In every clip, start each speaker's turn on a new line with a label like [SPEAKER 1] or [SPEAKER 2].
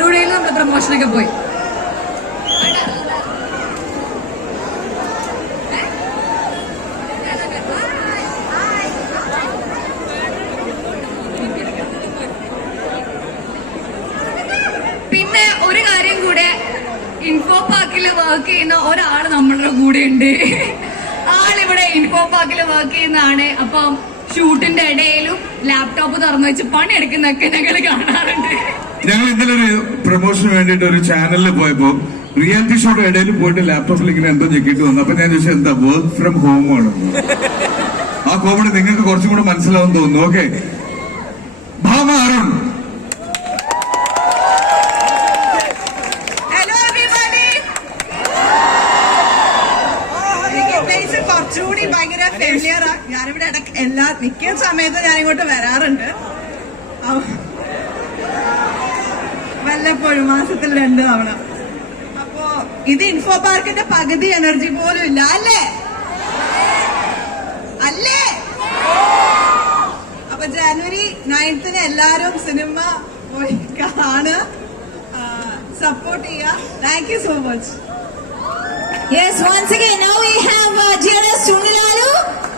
[SPEAKER 1] പ്രൊമോഷനൊക്കെ പോയി. പിന്നെ ഒരു കാര്യം കൂടെ ഇൻഫോ പാർക്കിൽ വർക്ക് ചെയ്യുന്ന ഒരാൾ നമ്മളുടെ കൂടെ ഉണ്ട്. ആളിവിടെ ഇൻഫോ പാർക്കിൽ വർക്ക് ചെയ്യുന്നതാണ്. അപ്പം ഷൂട്ടിന്റെ ഇടയിലും ലാപ്ടോപ്പ് തുറന്നു വെച്ച് പണിയെടുക്കുന്നൊക്കെ ഞങ്ങൾ കാണാറുണ്ട്.
[SPEAKER 2] ഞങ്ങൾ ഇന്നലെ ഒരു പ്രൊമോഷന് വേണ്ടിയിട്ട് ഒരു ചാനലിൽ പോയപ്പോ റിയാലിറ്റി ഷോയുടെ ഇടയിൽ പോയിട്ട് ലാപ്ടോപ്പിൽ ഇങ്ങനെ എന്തോ ഞെക്കിട്ട് വന്നു. അപ്പൊ ഞാൻ ചോദിച്ചത് എന്താ വർക്ക് ഫ്രം ഹോം ആണ്? ആ കോവിഡ് നിങ്ങൾക്ക് കുറച്ചും കൂടെ മനസ്സിലാവും തോന്നുന്നു. ഓക്കെ ഭാമ അരുൺ.
[SPEAKER 3] കുറച്ചുകൂടി ഭയങ്കര എല്ലാ മിക്ക സമയത്ത് ഞാൻ ഇങ്ങോട്ട് വരാറുണ്ട് വല്ലപ്പോഴും മാസത്തിൽ രണ്ട് തവണ. അപ്പോ ഇത് ഇൻഫോ പാർക്കിന്റെ പകുതി എനർജി പോലും ഇല്ല. അല്ലേ? അല്ലേ? അപ്പൊ ജനുവരി നയൻത്തിന് എല്ലാരും സിനിമ പോയി കാണ് സപ്പോർട്ട് ചെയ്യുക thank you so much
[SPEAKER 4] Yes, once again, now we have uh, GRS Chunilalu.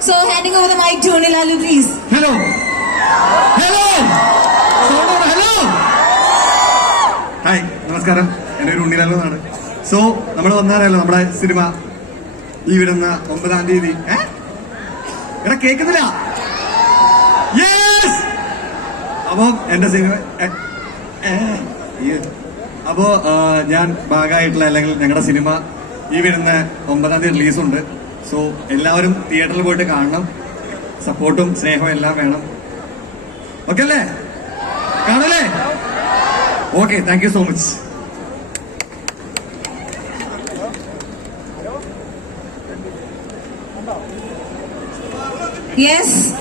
[SPEAKER 4] So, handing over the mic to Tunilalu, please.
[SPEAKER 5] Hello hello hello hi നമസ്കാരം. എന്റെ ഒരു ഉണ്ണിലാലു എന്നാണ്. സോ നമ്മൾ വന്നാലല്ലോ നമ്മുടെ സിനിമ. ഈ വിടുന്ന ഒമ്പതാം തീയതി. എടാ കേൾക്കുന്നില്ല അപ്പോ എന്റെ സിനിമ അപ്പോ ഞാൻ ഭാഗമായിട്ടുള്ള അല്ലെങ്കിൽ ഞങ്ങളുടെ സിനിമ ഈ വരുന്ന ഒമ്പതാം തീയതി റിലീസുണ്ട്. സോ എല്ലാവരും തിയേറ്ററിൽ പോയിട്ട് കാണണം. സപ്പോർട്ടും സ്നേഹവും എല്ലാം വേണം. ഓക്കെ അല്ലേ? കാണല്ലേ? Okay thank you so much
[SPEAKER 4] Yes.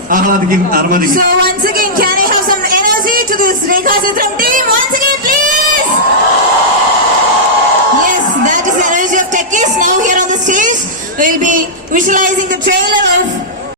[SPEAKER 4] So once again, can I have some energy to this Rekha Chitram team? Once again, please. Yes, that is the energy of techies. Now here on the stage, we'll be visualizing the trailer of